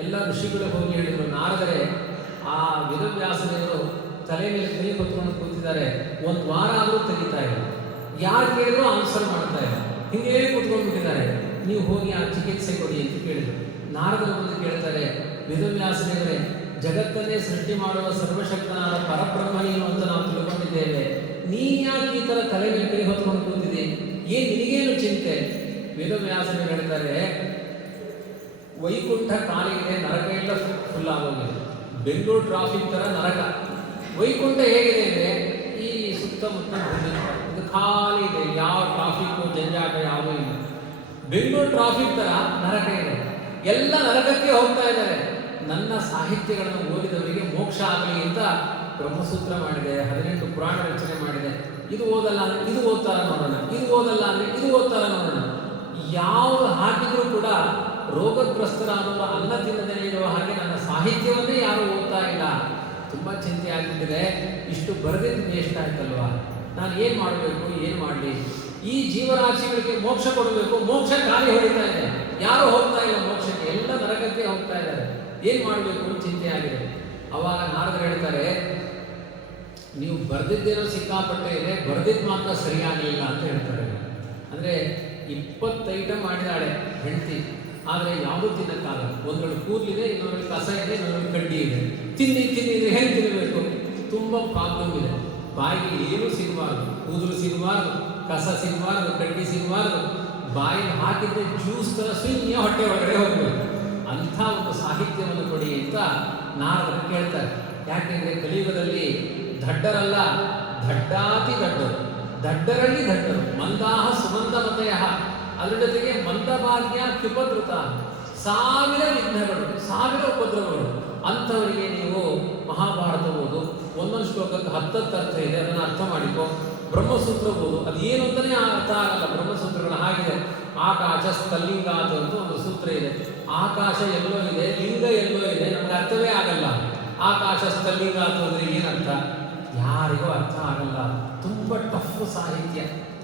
ಎಲ್ಲ ಋಷಿಗಳು ಹೋಗಿ ಹೇಳಿದರು, ನಾರದರೆ ಆ ವೇದವ್ಯಾಸದೇವರು ತಲೆ ಮೇಲೆ ಕೈ ಹೊತ್ಕೊಂಡು ಕೂತಿದ್ದಾರೆ, ಒಂದು ವಾರ ಆದರೂ ತೆಗಿತಾ ಇಲ್ಲ, ಯಾರು ಕೇಳಿದ್ರು ಆನ್ಸರ್ ಮಾಡ್ತಾ ಇಲ್ಲ, ಹಿಂಗೆ ಹೇಳಿ ಕೂತ್ಕೊಂಡ್ಬಿಟ್ಟಿದ್ದಾರೆ, ನೀವು ಹೋಗಿ ಆ ಚಿಕಿತ್ಸೆ ಕೊಡಿ ಅಂತ ಕೇಳಿದರು. ನಾರದರು ಬಂದು ಕೇಳ್ತಾರೆ, ವೇದವ್ಯಾಸದೇವರೇ, ಜಗತ್ತನ್ನೇ ಸೃಷ್ಟಿ ಮಾಡುವ ಸರ್ವಶಕ್ತನಾದ ಪರಬ್ರಹ್ಮ ನೀನು ಅಂತ ನಾವು ತಿಳ್ಕೊಂಡಿದ್ದೇವೆ, ನೀನು ಯಾಕೆ ಈ ಥರ ತಲೆ ಮೇಲೆ ಕೈ ಹೊತ್ಕೊಂಡು ಕೂತಿದ್ದಿ, ಏನು ನಿನಗೇನು ಚಿಂತೆ? ವೇದವ್ಯಾಸದೇವರು ಹೇಳ್ತಾರೆ, ವೈಕುಂಠ ಖಾಲಿಗಿದೆ, ನರಕ ಎಲ್ಲ ಫುಲ್ ಆಗೋಗಿದೆ. ಬೆಂಗಳೂರು ಟ್ರಾಫಿಕ್ ಥರ ನರಕ. ವೈಕುಂಠ ಹೇಗಿದೆ ಅಂದರೆ ಈ ಸುತ್ತಮುತ್ತ ಇದು ಖಾಲಿ ಇದೆ, ಯಾವ ಟ್ರಾಫಿಕ್ಕು ಜಂಜಾಟ ಯಾವುದೂ ಇಲ್ಲ. ಬೆಂಗಳೂರು ಟ್ರಾಫಿಕ್ ಥರ ನರಕ ಇದೆ, ಎಲ್ಲ ನರಕಕ್ಕೆ ಹೋಗ್ತಾ ಇದ್ದಾರೆ. ನನ್ನ ಸಾಹಿತ್ಯಗಳನ್ನು ಓದಿದವರಿಗೆ ಮೋಕ್ಷ ಆಗಲಿ ಅಂತ ಬ್ರಹ್ಮಸೂತ್ರ ಮಾಡಿದೆ, 18 ಪುರಾಣ ರಚನೆ ಮಾಡಿದೆ. ಇದು ಓದಲ್ಲ ಅಂದರೆ ಇದು ಓದ್ತಾರ ನೋಡೋಣ, ಇದು ಓದಲ್ಲ ಅಂದರೆ ಇದು ಓದ್ತಾರ ನೋಡೋಣ. ಯಾವುದು ಹಾಕಿದ್ರೂ ಕೂಡ ರೋಗಗ್ರಸ್ತರಾದವರು ಅನ್ನ ತಿನ್ನದೇ ಇರುವ ಹಾಗೆ ನನ್ನ ಸಾಹಿತ್ಯವನ್ನೇ ಯಾರು ಓದ್ತಾ ಇಲ್ಲ. ತುಂಬ ಚಿಂತೆ ಆಗಿಬಿಟ್ಟಿದೆ, ಇಷ್ಟು ಬರೆದಿದ್ದು ವೇಸ್ಟ್ ಆಯ್ತಲ್ವಾ, ನಾನು ಏನು ಮಾಡಬೇಕು, ಏನು ಮಾಡಲಿ? ಈ ಜೀವರಾಶಿಗಳಿಗೆ ಮೋಕ್ಷ ಕೊಡಬೇಕು, ಮೋಕ್ಷ ಖಾಲಿ ಹೊಡಿತಾ ಇದೆ, ಯಾರು ಹೋಗ್ತಾ ಇಲ್ಲ ಮೋಕ್ಷಕ್ಕೆ, ಎಲ್ಲ ನರಕಕ್ಕೆ ಹೋಗ್ತಾ ಇದ್ದಾರೆ, ಏನು ಮಾಡಬೇಕು ಚಿಂತೆ ಆಗಿದೆ. ಅವಾಗ ನಾರದರು ಹೇಳ್ತಾರೆ, ನೀವು ಬರೆದಿದ್ದೇನೋ ಸಿಕ್ಕಾಪಟ್ಟೆ ಇದೆ, ಬರೆದಿದ್ದು ಮಾತ್ರ ಸರಿಯಾಗಲಿಲ್ಲ ಅಂತ ಹೇಳ್ತಾರೆ. ಅಂದರೆ 20 ಐಟಮ್ ಮಾಡಿದಾಳೆ ಹೆಂಡತಿ, ಆದರೆ ಯಾವುದೂ ತಿನ್ನಕ್ಕಾಗಲ್ಲ. ಒಂದರಲ್ಲಿ ಕೂದಲಿದೆ, ಇನ್ನೊಂದರಲ್ಲಿ ಕಸ ಇದೆ, ಇನ್ನೊಂದರಲ್ಲಿ ಕಡ್ಡಿ ಇದೆ. ತಿನ್ನಿದ್ರೆ ಹೆಂಗೆ ತಿನ್ನಬೇಕು? ತುಂಬ ಪ್ರಾಬ್ಲಮ್ ಇದೆ. ಬಾಯಿಗೆ ಏನೂ ಸಿಗಬಾರ್ದು, ಕೂದಲು ಸಿಗಬಾರ್ದು, ಕಸ ಸಿಗಬಾರ್ದು, ಕಡ್ಡಿ ಸಿಗಬಾರ್ದು. ಬಾಯಿಗೆ ಹಾಕಿದರೆ ಜ್ಯೂಸ್ ಥರ ಸುಮ್ಮನೆ ಹೊಟ್ಟೆ ಒಳಗಡೆ ಹೋಗಬೇಕು. ಅಂಥ ಒಂದು ಸಾಹಿತ್ಯವನ್ನು ಕೊಡಿ ಅಂತ ನಾರದರು ಕೇಳ್ತಾರೆ. ಯಾಕೆಂದರೆ ಕಲಿಯುಗದಲ್ಲಿ ದಡ್ಡರಲ್ಲ, ದಡ್ಡಾತಿ ದಡ್ಡರು, ದಡ್ಡರಲ್ಲಿ ದಡ್ಡರು. ಮಂದಾಹ ಸುಮಂದಮತೆಯ, ಅದರ ಜೊತೆಗೆ ಮಂದಭಾಗ್ಯ ಕ್ಷುಪದ್ರುತ, 1000 ವಿಘ್ನಗಳು, 1000 ಉಪದ್ರವಗಳು. ಅಂಥವರಿಗೆ ನೀವು ಮಹಾಭಾರತ ಓದು, ಒಂದೊಂದು ಶ್ಲೋಕಕ್ಕೆ 10 ಅರ್ಥ ಇದೆ, ಅದನ್ನು ಅರ್ಥ ಮಾಡಿಕೊ. ಬ್ರಹ್ಮಸೂತ್ರ ಓದು, ಅದು ಏನು ಅಂತಲೇ ಅರ್ಥ ಆಗಲ್ಲ. ಬ್ರಹ್ಮಸೂತ್ರಗಳು ಹಾಗಿದೆ. ಆಕಾಶ ಸ್ಥಲಿಂಗಾತ ಅಂತ ಒಂದು ಸೂತ್ರ ಇದೆ. ಆಕಾಶ ಎಲ್ಲೋ ಇದೆ, ಲಿಂಗ ಎಲ್ಲೋ ಇದೆ, ನಮ್ಗೆ ಅರ್ಥವೇ ಆಗಲ್ಲ. ಆಕಾಶ ಸ್ಥಲಿಂಗಾತ ಅಂದರೆ ಏನರ್ಥ ಯಾರಿಗೂ ಅರ್ಥ ಆಗಲ್ಲ. ತುಂಬ ಟಫ್ ಸಾಹಿತ್ಯ.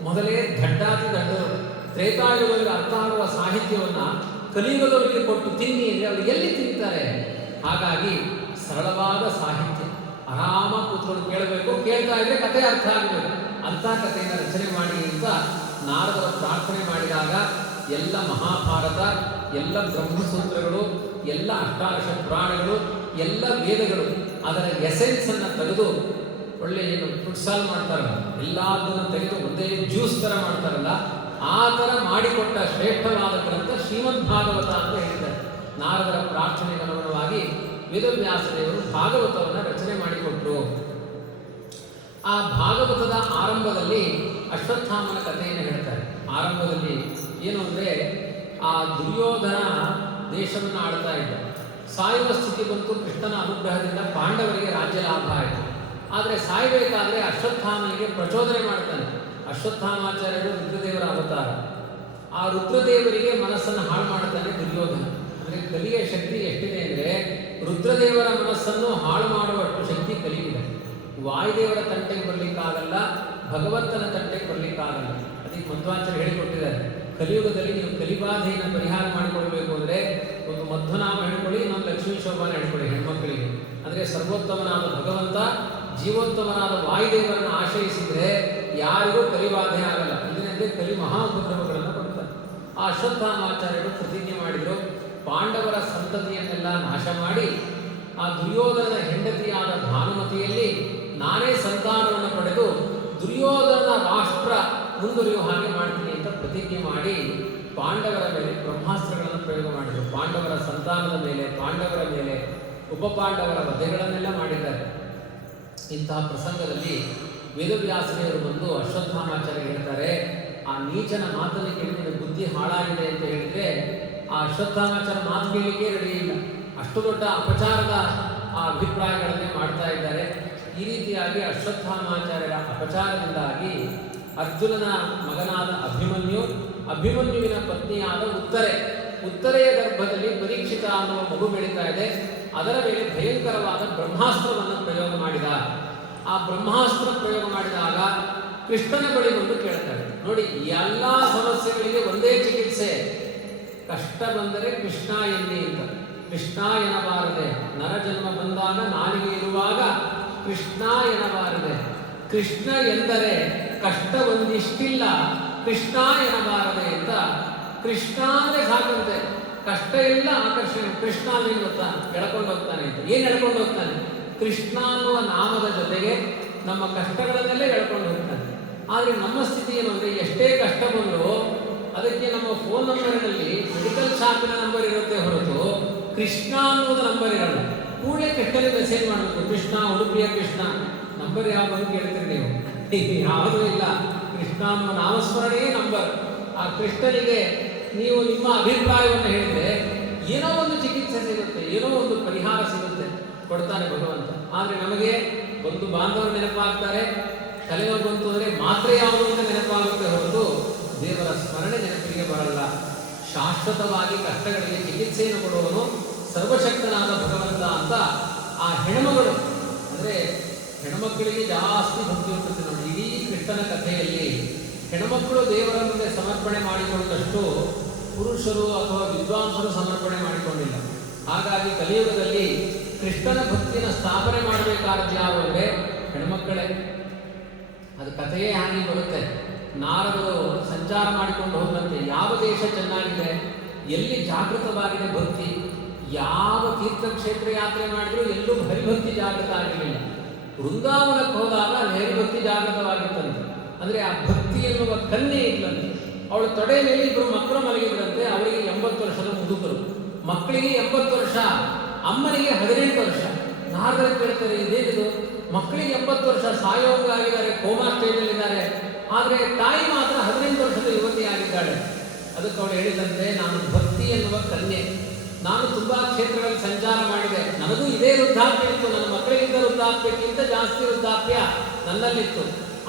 ಮೊದಲೇ ದಡ್ಡಾತಿ ದಡ್ಡರು ತ್ರೇತಾಯುಗದಲ್ಲಿ ಅರ್ಥ ಆಗುವ ಸಾಹಿತ್ಯವನ್ನು ಕಲಿಯುಗದವರಿಗೆ ಕೊಟ್ಟು ತಿನ್ನಿ ಅಂದರೆ ಅವರು ಎಲ್ಲಿ ತಿಂತಾರೆ? ಹಾಗಾಗಿ ಸರಳವಾದ ಸಾಹಿತ್ಯ, ಆರಾಮಾಗಿ ಕೂತ್ಕೊಂಡು ಕೇಳಬೇಕು, ಕೇಳ್ತಾ ಇದ್ರೆ ಕಥೆ ಅರ್ಥ ಆಗಬೇಕು. ಅಂಥ ಕಥೆಯನ್ನು ರಚನೆ ಮಾಡಿ ಅಂತ ನಾರದರು ಪ್ರಾರ್ಥನೆ ಮಾಡಿದಾಗ ಎಲ್ಲ ಮಹಾಭಾರತ, ಎಲ್ಲ ಬ್ರಹ್ಮಸೂತ್ರಗಳು, ಎಲ್ಲ ಅಷ್ಟಾದಶ ಪುರಾಣಗಳು, ಎಲ್ಲ ವೇದಗಳು ಅದರ ಎಸೆನ್ಸನ್ನು ತೆಗೆದು ಒಳ್ಳೆ ಏನು ಫುಡ್ ಸಾಲ್ ಮಾಡ್ತಾರಲ್ಲ, ಎಲ್ಲದನ್ನು ತೆಗೆದು ಒಂದೇ ಜ್ಯೂಸ್ ಥರ ಮಾಡ್ತಾರಲ್ಲ, ಆ ಥರ ಮಾಡಿಕೊಟ್ಟ ಶ್ರೇಷ್ಠವಾದ ಗ್ರಂಥ ಶ್ರೀಮದ್ ಭಾಗವತ ಅಂತ ಹೇಳಿದ್ದಾರೆ. ನಾರದರ ಪ್ರಾರ್ಥನೆಗೆ ಅನುಗುಣವಾಗಿ ವೇದವ್ಯಾಸದೇವರು ಭಾಗವತವನ್ನು ರಚನೆ ಮಾಡಿಕೊಟ್ರು. ಆ ಭಾಗವತದ ಆರಂಭದಲ್ಲಿ ಅಶ್ವತ್ಥಾಮನ ಕಥೆಯನ್ನು ಹೇಳ್ತಾರೆ. ಆರಂಭದಲ್ಲಿ ಏನು ಅಂದರೆ, ಆ ದುರ್ಯೋಧನ ದೇಶವನ್ನು ಆಳ್ತಾ ಇದ್ದ, ಸಾಯುವ ಸ್ಥಿತಿ ಬಂತು. ಕೃಷ್ಣನ ಅನುಗ್ರಹದಿಂದ ಪಾಂಡವರಿಗೆ ರಾಜ್ಯ ಲಾಭ ಆಯಿತು. ಆದರೆ ಸಾಯಬೇಕಾದ್ರೆ ಅಶ್ವತ್ಥಾಮನಿಗೆ ಪ್ರಚೋದನೆ ಮಾಡ್ತಾನೆ. ಅಶ್ವತ್ಥಾಮಾಚಾರ್ಯರು ರುದ್ರದೇವರ ಅವತಾರ. ಆ ರುದ್ರದೇವರಿಗೆ ಮನಸ್ಸನ್ನು ಹಾಳು ಮಾಡ್ತಾನೆ ದುರ್ಯೋಧನ. ಅಂದರೆ ಕಲಿಯ ಶಕ್ತಿ ಎಷ್ಟಿದೆ ಅಂದರೆ, ರುದ್ರದೇವರ ಮನಸ್ಸನ್ನು ಹಾಳು ಮಾಡುವಷ್ಟು ಶಕ್ತಿ ಕಲಿಯಿದೆ. ವಾಯುದೇವರ ತಂಟೆಗೆ ಬರಲಿಕ್ಕಾಗಲ್ಲ, ಭಗವಂತನ ತಂಟೆಗೆ ಬರಲಿಕ್ಕಾಗಲ್ಲ. ಅದಕ್ಕೆ ಮಧ್ವಾಚಾರ್ಯ ಹೇಳಿಕೊಟ್ಟಿದ್ದಾರೆ, ಕಲಿಯುಗದಲ್ಲಿ ನೀವು ಕಲಿಬಾಧೆಯನ್ನು ಪರಿಹಾರ ಮಾಡಿಕೊಳ್ಬೇಕು ಅಂದರೆ ಒಂದು ಮಧ್ವನಾಮ ಹೇಳ್ಕೊಳ್ಳಿ, ಇನ್ನೊಂದು ಲಕ್ಷ್ಮೀ ಶೋಭಾನ ಹೇಳ್ಕೊಳ್ಳಿ ಹೆಣ್ಮಕ್ಕಳಿಗೆ. ಅಂದರೆ ಸರ್ವೋತ್ತಮನಾದ ಭಗವಂತ, ಜೀವೋತ್ತಮನಾದ ವಾಯುದೇವರನ್ನು ಆಶ್ರಯಿಸಿದರೆ ಯಾರಿಗೂ ಕಲಿಬಾಧೆ ಆಗಲ್ಲ. ಇದರಿಂದ ಕಲಿ ಮಹಾ ಉಪದ್ರವಗಳನ್ನು ಕೊಡ್ತಾರೆ. ಆ ಅಶ್ವತ್ಥಾಮಾಚಾರ್ಯರು ಪ್ರತಿಜ್ಞೆ ಮಾಡಿದರು, ಪಾಂಡವರ ಸಂತತಿಯನ್ನೆಲ್ಲ ನಾಶ ಮಾಡಿ ಆ ದುರ್ಯೋಧನನ ಹೆಂಡತಿಯಾದ ಭಾನುಮತಿಯಲ್ಲಿ ನಾನೇ ಸಂತಾನವನ್ನು ಪಡೆದು ದುರ್ಯೋಧನನ ರಾಷ್ಟ್ರ ಮುಂದುವರಿಯುವ ಹಾಗೆ ಮಾಡ್ತೀನಿ ಅಂತ ಪ್ರತಿಜ್ಞೆ ಮಾಡಿ ಪಾಂಡವರ ಮೇಲೆ ಬ್ರಹ್ಮಾಸ್ತ್ರಗಳನ್ನು ಪ್ರಯೋಗ ಮಾಡಿದರು. ಪಾಂಡವರ ಸಂತಾನದ ಮೇಲೆ, ಪಾಂಡವರ ಮೇಲೆ, ಉಪಪಾಂಡವರ ವಧೆಗಳನ್ನೆಲ್ಲ ಮಾಡಿದ್ದಾರೆ. ಇಂತಹ ಪ್ರಸಂಗದಲ್ಲಿ ವೇದವ್ಯಾಸದೇವರು ಬಂದು ಅಶ್ವತ್ಥಾಮಾಚಾರ್ಯ ಹೇಳ್ತಾರೆ, ಆ ನೀಚನ ಮಾತನ್ನು ಕೇಳಿ ನಿನ್ನ ಬುದ್ಧಿ ಹಾಳಾಗಿದೆ ಅಂತ ಹೇಳಿದರೆ ಆ ಅಶ್ವತ್ಥಾಮಾಚಾರ್ಯ ಮಾತು ಕೇಳಲಿಕ್ಕೆ ರೆಡಿ ಇಲ್ಲ. ಅಷ್ಟು ದೊಡ್ಡ ಅಪಚಾರದ ಆ ಅಭಿಪ್ರಾಯಗಳನ್ನೇ ಮಾಡ್ತಾ ಇದ್ದಾರೆ. ಈ ರೀತಿಯಾಗಿ ಅಶ್ವತ್ಥಾಮಾಚಾರ್ಯರ ಅಪಚಾರದಿಂದಾಗಿ ಅರ್ಜುನನ ಮಗನಾದ ಅಭಿಮನ್ಯುವಿನ ಪತ್ನಿಯಾದ ಉತ್ತರೆಯ ಗರ್ಭದಲ್ಲಿ ಪರೀಕ್ಷಿತ ಅನ್ನುವ ಮಗು ಬೆಳೀತಾ ಇದೆ. ಅದರ ಮೇಲೆ ಭಯಂಕರವಾದ ಬ್ರಹ್ಮಾಸ್ತ್ರವನ್ನು ಪ್ರಯೋಗ ಮಾಡಿದ. ಆ ಬ್ರಹ್ಮಾಸ್ತ್ರ ಪ್ರಯೋಗ ಮಾಡಿದಾಗ ಕೃಷ್ಣನ ಬಳಿ ಬಂದು ಕೇಳ್ತಾರೆ. ನೋಡಿ, ಎಲ್ಲ ಸಮಸ್ಯೆಗಳಿಗೆ ಒಂದೇ ಚಿಕಿತ್ಸೆ. ಕಷ್ಟ ಬಂದರೆ ಕೃಷ್ಣ ಎನ್ನಿ ಅಂತ. ಕೃಷ್ಣ ಎನ್ನಬಾರದೆ, ನರಜನ್ಮ ಬಂದಾಗ ನಾಲಿಗೆ ಇರುವಾಗ ಕೃಷ್ಣ ಎನ್ನಬಾರದೆ. ಕೃಷ್ಣ ಎಂದರೆ ಕಷ್ಟ ಒಂದಿಷ್ಟಿಲ್ಲ, ಕೃಷ್ಣ ಎನ್ನಬಾರದೆ ಅಂತ. ಕೃಷ್ಣ ಅಂದರೆ ಸಾಕಂತೆ, ಕಷ್ಟ ಎಲ್ಲ ಆಕರ್ಷಣೆ. ಕೃಷ್ಣ ಅಂದ್ರೆ ಗೊತ್ತಾ, ಎಳ್ಕೊಂಡು ಹೋಗ್ತಾನೆ ಅಂತ. ಏನು ಎಳ್ಕೊಂಡು ಹೋಗ್ತಾನೆ? ಕೃಷ್ಣ ಅನ್ನುವ ನಾಮದ ಜೊತೆಗೆ ನಮ್ಮ ಕಷ್ಟಗಳನ್ನೆಲ್ಲೇ ಎಳ್ಕೊಂಡು ಹೋಗ್ತಾನೆ. ಆದರೆ ನಮ್ಮ ಸ್ಥಿತಿ ಏನು ಅಂದರೆ, ಎಷ್ಟೇ ಕಷ್ಟ ಬಂದರೂ ಅದಕ್ಕೆ ನಮ್ಮ ಫೋನ್ ನಂಬರಿನಲ್ಲಿ ಮೆಡಿಕಲ್ ಶಾಪಿನ ನಂಬರ್ ಇರುತ್ತೆ ಹೊರತು ಕೃಷ್ಣ ಅನ್ನೋದು ನಂಬರ್ ಇರಲ್ಲ. ಕೂಡಲೇ ಕೃಷ್ಣನಿಗೆ ಮೆಸೇಜ್ ಮಾಡಬೇಕು, ಕೃಷ್ಣ, ಉಡುಪಿಯ ಕೃಷ್ಣ. ನಂಬರ್ ಯಾವುದು ಕೇಳ್ತೀರಿ ನೀವು? ಯಾವುದೂ ಇಲ್ಲ. ಕೃಷ್ಣ ಅನ್ನೋ ನಾಮಸ್ಮರಣೆಯೇ ನಂಬರ್. ಆ ಕೃಷ್ಣನಿಗೆ ನೀವು ನಿಮ್ಮ ಅಭಿಪ್ರಾಯವನ್ನು ಹೇಳಿದ್ರೆ ಏನೋ ಒಂದು ಚಿಕಿತ್ಸೆ ಸಿಗುತ್ತೆ, ಏನೋ ಒಂದು ಪರಿಹಾರ ಸಿಗುತ್ತೆ, ಕೊಡ್ತಾನೆ ಭಗವಂತ. ಆದರೆ ನಮಗೆ ಒಂದು ಬಾಂಧವರು ನೆನಪಾಗ್ತಾರೆ, ತಲೆನೋವು ಬಂತು ಅಂದರೆ ಮಾತ್ರೆ ಯಾವುದು ಅಂತ ನೆನಪಾಗುತ್ತೆ ಹೊರತು ದೇವರ ಸ್ಮರಣೆ ನೆನಪಿಗೆ ಬರಲ್ಲ. ಶಾಶ್ವತವಾಗಿ ಕಷ್ಟಗಳಿಗೆ ಚಿಕಿತ್ಸೆಯನ್ನು ಕೊಡುವನು ಸರ್ವಶಕ್ತನಾದ ಭಗವಂತ ಅಂತ. ಆ ಹೆಣ್ಮಗಳು ಅಂದರೆ ಹೆಣ್ಮಕ್ಕಳಿಗೆ ಜಾಸ್ತಿ ಭಕ್ತಿ ಇರ್ತದೆ ನೋಡಿ. ಇಡೀ ಕೃಷ್ಣನ ಕಥೆಯಲ್ಲಿ ಹೆಣ್ಮಕ್ಕಳು ದೇವರ ಮುಂದೆ ಸಮರ್ಪಣೆ ಮಾಡಿಕೊಂಡಷ್ಟು ಪುರುಷರು ಅಥವಾ ವಿದ್ವಾಂಸರು ಸಮರ್ಪಣೆ ಮಾಡಿಕೊಂಡಿಲ್ಲ. ಹಾಗಾಗಿ ಕಲಿಯುಗದಲ್ಲಿ ಕೃಷ್ಣನ ಭಕ್ತಿನ ಸ್ಥಾಪನೆ ಮಾಡಬೇಕಾದ ಯಾರು ಅಂದರೆ ಹೆಣ್ಮಕ್ಕಳೇ. ಅದು ಕಥೆಯೇ ಹಾಗೆ ಬರುತ್ತೆ. ನಾರದರು ಸಂಚಾರ ಮಾಡಿಕೊಂಡು ಹೋದಂತೆ ಯಾವ ದೇಶ ಚೆನ್ನಾಗಿದೆ, ಎಲ್ಲಿ ಜಾಗೃತವಾಗಿದೆ ಭಕ್ತಿ, ಯಾವ ತೀರ್ಥಕ್ಷೇತ್ರ ಯಾತ್ರೆ ಮಾಡಿದ್ರು ಎಲ್ಲೂ ಹರಿಭಕ್ತಿ ಜಾಗೃತ ಆಗಿರಲಿಲ್ಲ. ವೃಂದಾವನಕ್ಕೆ ಹೋದಾಗ ಹರಿಭಕ್ತಿ ಜಾಗೃತವಾಗಿತ್ತಂತೆ. ಅಂದರೆ ಆ ಭಕ್ತಿ ಎನ್ನುವ ಕನ್ಯೆ ಇದ್ಲಂತೆ. ಅವಳ ತೊಡೆ ಮೇಲೆ ಇಬ್ಬರು ಮಕ್ಕಳು ಮಲಗಿದ್ರಂತೆ. ಅವರಿಗೆ 80 ವರ್ಷದ ಮುದುಕರು, ಮಕ್ಕಳಿಗೆ 80 ವರ್ಷ, ಅಮ್ಮನಿಗೆ 18 ವರ್ಷ. ನಾರದರು ಕೇಳ್ತಾರೆ, ಇದೇನಿದು? ಮಕ್ಕಳಿಗೆ 80 ವರ್ಷ, ಸಾಯೋಂಗಾಗಿದ್ದಾರೆ, ಕೋಮಾ ಸ್ಟೇಜಲ್ಲಿದ್ದಾರೆ, ಆದರೆ ತಾಯಿ ಮಾತ್ರ 18 ವರ್ಷದ ಯುವತಿಯಾಗಿದ್ದಾಳೆ. ಅದಕ್ಕೆ ಅವಳು ಹೇಳಿದಂತೆ, ನಾನು ಭಕ್ತಿ ಎನ್ನುವ ಕನ್ಯೆ, ನಾನು ತುಂಬ ಕ್ಷೇತ್ರಗಳಲ್ಲಿ ಸಂಚಾರ ಮಾಡಿದೆ, ನನಗೂ ಇದೇ ವೃದ್ಧಾಪ್ಯ ಇತ್ತು, ನನ್ನ ಮಕ್ಕಳಿಗಿಂತ ವೃದ್ಧಾಪ್ಯಕ್ಕಿಂತ ಜಾಸ್ತಿ ವೃದ್ಧಾಪ್ಯ ನನ್ನಲ್ಲಿತ್ತು.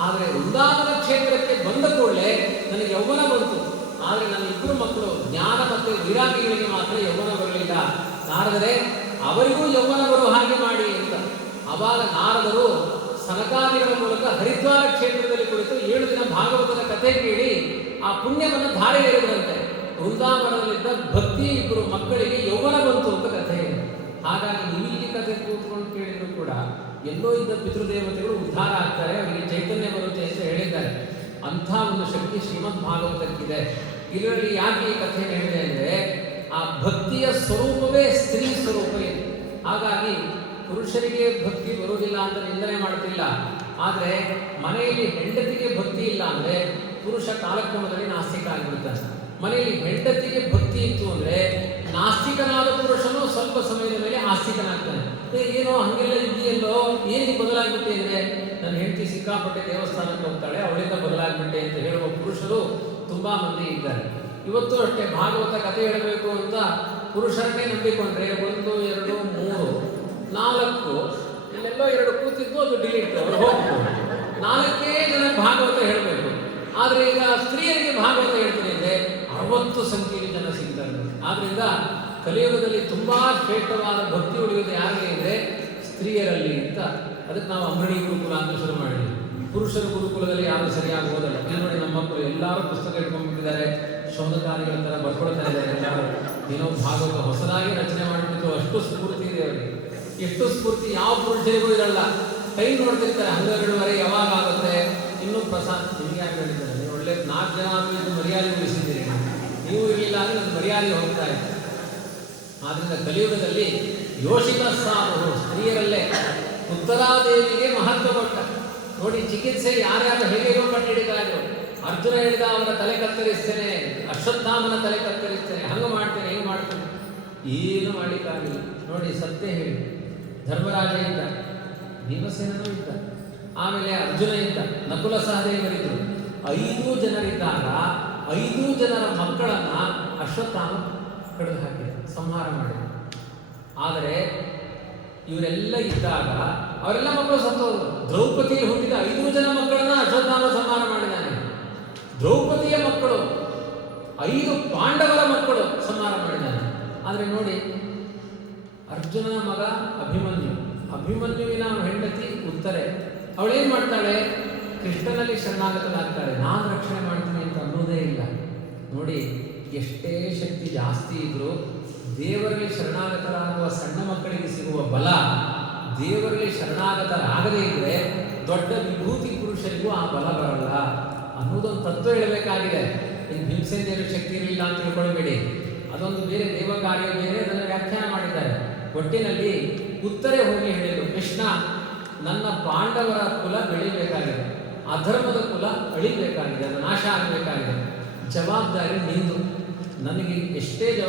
ಆದರೆ ವೃಂದಾವನ ಕ್ಷೇತ್ರಕ್ಕೆ ಬಂದ ಕೂಡಲೇ ನನಗೆ ಯೌವನ ಬಂತು. ಆದರೆ ನನ್ನ ಇಬ್ಬರು ಮಕ್ಕಳು ಜ್ಞಾನ ಮತ್ತು ವೈರಾಗ್ಯಗಳಿಗೆ ಮಾತ್ರ ಯೌವನ ಬರಲಿಲ್ಲ. ನಾರದರೆ ಅವರಿಗೂ ಯೌವನ ಬರುವ ಹಾಗೆ ಮಾಡಿ ಅಂತ. ಆವಾಗ ನಾರದರು ಸನಕಾದಿಗಳ ಮೂಲಕ ಹರಿದ್ವಾರ ಕ್ಷೇತ್ರದಲ್ಲಿ ಕುಳಿತು 7 ದಿನ ಭಾಗವತದ ಕಥೆ ಕೇಳಿ ಆ ಪುಣ್ಯವನ್ನು ಧಾರೆ ಎರೆದರಂತೆ. ವೃಂದಾವನದಲ್ಲಿದ್ದ ಭಕ್ತಿ ಇಬ್ಬರು ಮಕ್ಕಳಿಗೆ ಯೌವನ ಬಂತು ಅಂತ ಕಥೆ ಇದೆ. ಹಾಗಾಗಿ ನೀವು ಈ ಕಥೆ ಕೂತ್ಕೊಂಡು ಕೇಳಿದ್ರು ಕೂಡ ಎಲ್ಲೋ ಇದ್ದ ಪಿತೃದೇವತೆಗಳು ಉದ್ಧಾರ ಆಗ್ತಾರೆ, ಅವರಿಗೆ ಚೈತನ್ಯ ಬರುತ್ತೆ ಅಂತ ಹೇಳಿದ್ದಾರೆ. ಅಂಥ ಒಂದು ಶಕ್ತಿ ಶ್ರೀಮದ್ ಭಾಗವತಕ್ಕಿದೆ. ಇದರಲ್ಲಿ ಯಾಕೆ ಈ ಕಥೆ ಹೇಳಿದೆ ಅಂದರೆ, ಆ ಭಕ್ತಿಯ ಸ್ವರೂಪವೇ ಸ್ತ್ರೀ ಸ್ವರೂಪ ಇದೆ. ಹಾಗಾಗಿ ಪುರುಷರಿಗೆ ಭಕ್ತಿ ಬರುವುದಿಲ್ಲ ಅಂತ ನಿಂದನೆ ಮಾಡ್ತಿಲ್ಲ. ಆದರೆ ಮನೆಯಲ್ಲಿ ಹೆಂಡತಿಗೆ ಭಕ್ತಿ ಇಲ್ಲ ಅಂದರೆ ಪುರುಷ ಕಾಲಕ್ರಮದಲ್ಲಿ ನಾಸ್ತಿಕ ಆಗಿಬಿಡ್ತಾನೆ. ಮನೆಯಲ್ಲಿ ಹೆಂಡತಿಗೆ ಭಕ್ತಿ ಇತ್ತು ಅಂದರೆ ನಾಸ್ತಿಕನಾದ ಪುರುಷನು ಸ್ವಲ್ಪ ಸಮಯದ ಮೇಲೆ ಆಸ್ತಿಕನಾಗ್ತಾನೆ. ಏನೋ ಹಂಗೆಲ್ಲ ಇದೆಯಲ್ಲೋ, ಏನು ಬದಲಾಗ್ಬಿಟ್ಟೆ ಅಂದರೆ ನನ್ನ ಹೆಂಡತಿ ಸಿಕ್ಕಾಪಟ್ಟೆ ದೇವಸ್ಥಾನಕ್ಕೆ ಹೋಗ್ತಾಳೆ, ಅವಳಿಂದ ಬದಲಾಗ್ಬಿಟ್ಟೆ ಅಂತ ಹೇಳುವ ಪುರುಷರು ತುಂಬ ಮಂದಿ ಇದ್ದಾರೆ. ಇವತ್ತು ಅಷ್ಟೇ ಭಾಗವತ ಕಥೆ ಹೇಳಬೇಕು ಅಂತ ಪುರುಷರನ್ನೇ ನಂಬಿಕೊಂಡ್ರೆ 1, 2, 3, 4 ಇಲ್ಲೆಲ್ಲೋ 2 ಕೂತಿದ್ದು ಅದು ಡಿಲೀಟ್, ಅವರು ಹೋಗ್ಬೋದು. 4 ಜನ ಭಾಗವತ ಹೇಳಬೇಕು. ಆದರೆ ಈಗ ಸ್ತ್ರೀಯರಿಗೆ ಭಾಗವತ ಹೇಳ್ತೀನಿ ಅಂದರೆ 60 ಸಂಖ್ಯೆಯಲ್ಲಿ ಜನ ಸಿಗ್ತಾರೆ. ಆದ್ದರಿಂದ ಕಲಿಯುಗದಲ್ಲಿ ತುಂಬ ಶ್ರೇಷ್ಠವಾದ ಭಕ್ತಿ ಉಳಿಯುವುದು ಯಾರಿಗೆ ಅಂದರೆ ಸ್ತ್ರೀಯರಲ್ಲಿ ಅಂತ. ಅದಕ್ಕೆ ನಾವು ಅಂಬರಣಿ ಗುರುಕುಲ ಅಂತ ಶುರು ಮಾಡಿದ್ವಿ. ಪುರುಷರ ಗುರುಕುಲದಲ್ಲಿ ಯಾರು ಸರಿಯಾಗಿ ಓದಲ್ಲ. ಇಲ್ಲಿ ನೋಡಿ, ನಮ್ಮ ಮಕ್ಕಳು ಎಲ್ಲರೂ ಪುಸ್ತಕ ಇಟ್ಕೊಂಡ್ಬಿಟ್ಟಿದ್ದಾರೆ, ಶೋಧಕಾರಿಗಳ ಥರ ಬರ್ಕೊಳ್ತಾ ಇದ್ದಾರೆ. ಎಲ್ಲರೂ ಏನೋ ಭಾಗವತ ಹೊಸದಾಗಿ ರಚನೆ ಮಾಡಿಬಿಟ್ಟು ಅಷ್ಟು ಸ್ಫೂರ್ತಿ ಇದೆ ಅವರಿಗೆ. ಎಷ್ಟು ಸ್ಫೂರ್ತಿ ಯಾವ ಪುರುಷರಿಗೂ ಇರಲ್ಲ. ಟೈಮ್ ನೋಡ್ತಿರ್ತಾರೆ, 12:30 ಯಾವಾಗ ಆಗುತ್ತೆ. ಇನ್ನೂ ಪ್ರಸಾದ್ ನಿಮಗೆ ಯಾಕೆ ಹೇಳಿದ್ದಾರೆ, ನೀವು ಒಳ್ಳೆ 4 ಜನ ಆದರೂ ಇದು ಮರ್ಯಾದೆ ಉಳಿಸಿದ್ದೀರಿ. ನೀವು ಇರಲಿಲ್ಲ ಅಂದರೆ ನನ್ನ ಮರ್ಯಾದೆ ಹೋಗ್ತಾ ಇದೆ. ಆದ್ದರಿಂದ ಕಲಿಯುಗದಲ್ಲಿ ಯೋಷಿತ ಸಾಧು ಸ್ತ್ರೀಯರಲ್ಲೇ ಉತ್ತರಾದೇವಿಗೆ ಮಹತ್ವ ಕೊಟ್ಟ. ನೋಡಿ, ಚಿಕಿತ್ಸೆ ಯಾರ್ಯಾರು ಹೇಗೇನೋ ಕಂಡುಹಿಡಿದಾದ್ರು. ಅರ್ಜುನ ಹೇಳಿದ, ಅವನ ತಲೆ ಕತ್ತರಿಸ್ತೇನೆ, ಅಶ್ವತ್ಥಾಮನ ತಲೆ ಕತ್ತರಿಸ್ತೇನೆ, ಹಂಗೆ ಮಾಡ್ತೇನೆ, ಹೆಂಗೆ ಮಾಡ್ತೇನೆ, ಏನು ಮಾಡಲಿಕ್ಕಾಗಿಲ್ಲ. ನೋಡಿ, ಸತ್ಯ ಹೇಳಿ, ಧರ್ಮರಾಜ ಇದ್ದ, ಭೀಮಸೇನೂ ಇದ್ದ, ಆಮೇಲೆ ಅರ್ಜುನ ಇದ್ದ, ನಕುಲ ಸಹದೇವರಿದ್ದರು. 5 ಜನರಿದ್ದಾಗ 5 ಜನರ ಮಕ್ಕಳನ್ನ ಅಶ್ವತ್ಥಾಮ ಕಡಿದು ಹಾಕಿದ, ಸಂಹಾರ ಮಾಡಿದ. ಆದರೆ ಇವರೆಲ್ಲ ಇದ್ದಾಗ ಅವರೆಲ್ಲ ಮಕ್ಕಳು ಸತ್ತೋದ್ರು. ದ್ರೌಪದಿಗೆ ಹುಟ್ಟಿದ 5 ಜನ ಮಕ್ಕಳನ್ನ ಅಶ್ವತ್ಥಾಮ ಸಂಹಾರ ಮಾಡಿದ್ದಾನೆ. ದ್ರೌಪದಿಯ ಮಕ್ಕಳು 5 ಪಾಂಡವರ ಮಕ್ಕಳು ಸಂಹಾರ ಮಾಡಿದ್ದಾನೆ. ಆದರೆ ನೋಡಿ, ಅರ್ಜುನನ ಮಗ ಅಭಿಮನ್ಯು, ಅಭಿಮನ್ಯುವಿನ ಹೆಂಡತಿ ಉತ್ತರೆ, ಅವಳೇನು ಮಾಡ್ತಾಳೆ? ಕೃಷ್ಣನಲ್ಲಿ ಶರಣಾಗತನಾಗ್ತಾಳೆ. ನಾನು ರಕ್ಷಣೆ ಮಾಡ್ತೀನಿ ಅಂತ ಅನ್ನೋದೇ ಇಲ್ಲ. ನೋಡಿ, ಎಷ್ಟೇ ಶಕ್ತಿ ಜಾಸ್ತಿ ಇದ್ರೂ ದೇವರಲ್ಲಿ ಶರಣಾಗತರಾಗುವ ಸಣ್ಣ ಮಕ್ಕಳಿಗೆ ಸಿಗುವ ಬಲ ದೇವರಲ್ಲಿ ಶರಣಾಗತರಾಗದೇ ಇದ್ದರೆ ದೊಡ್ಡ ವಿಭೂತಿ ಪುರುಷರಿಗೂ ಆ ಬಲ ಬರಲ್ಲ ಅನ್ನೋದೊಂದು ತತ್ವ ಹೇಳಬೇಕಾಗಿದೆ. ಇನ್ನು ಭೀಮಸೇನ ದೇವರ ಶಕ್ತಿ ಇರಲಿಲ್ಲ ಅಂತ ತಿಳ್ಕೊಳ್ಬೇಡಿ. ಅದೊಂದು ಬೇರೆ ದೇವ ಕಾರ್ಯ ಬೇರೆ, ಅದನ್ನು ವ್ಯಾಖ್ಯಾನ ಮಾಡಿದ್ದಾರೆ. ಒಟ್ಟಿನಲ್ಲಿ ಉತ್ತರೇ ಹೋಗಿ ಹೇಳಿದರು, ಕೃಷ್ಣ ನನ್ನ ಪಾಂಡವರ ಕುಲ ಬೆಳಿಬೇಕಾಗಿದೆ, ಅಧರ್ಮದ ಕುಲ ಅಳಿಬೇಕಾಗಿದೆ, ಅದು ನಾಶ ಆಗಬೇಕಾಗಿದೆ. ಜವಾಬ್ದಾರಿ ನಿಂದು. ನನಗೆ ಎಷ್ಟೇ ಜವಾಬ್ದಾರಿ